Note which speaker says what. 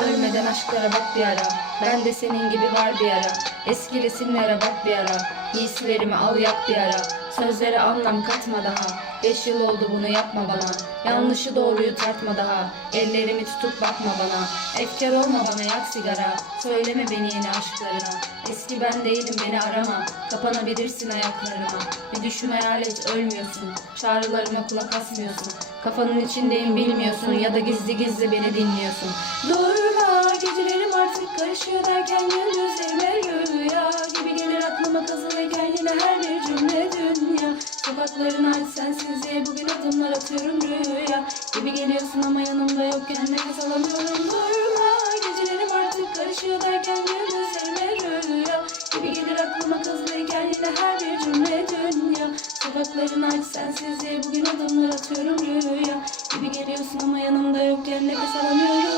Speaker 1: Ölmeden aşklara bak bir ara. Ben de senin gibi var bir ara. Eski resimlere bak bir ara. Giysilerimi al yak bir ara. Sözlere anlam katma daha Beş yıl oldu bunu yapma bana. Yanlışı doğruyu tartma daha. Ellerimi tutup bakma bana. Efkar olma bana yak sigara. Söyleme beni yeni aşklarına. Eski ben değilim beni arama. Kapanabilirsin ayaklarıma. Bir düşün hayal et ölmüyorsun. Çağrılarıma kulak asmıyorsun. Kafanın içindeyim bilmiyorsun. Ya da gizli gizli beni dinliyorsun. Durma gecelerim artık karışıyor derken Gündüzlerime rüya gibi gelir aklıma kazılırken Yine her bir cümle dünya. Sokakların atıyorum rüya. Gibi geliyorsun ama yanımda yokken nefes alamıyorum. Durma gecelerim artık karışıyor derken Gündüzlerime rüya. Gibi gelir aklıma kazılırken Yine her bir cümle dünya. Sokakların aç sensizliğe bugün adımlar atıyorum rüya. Gibi geliyorsun ama yanımda yokken nefes alamıyorum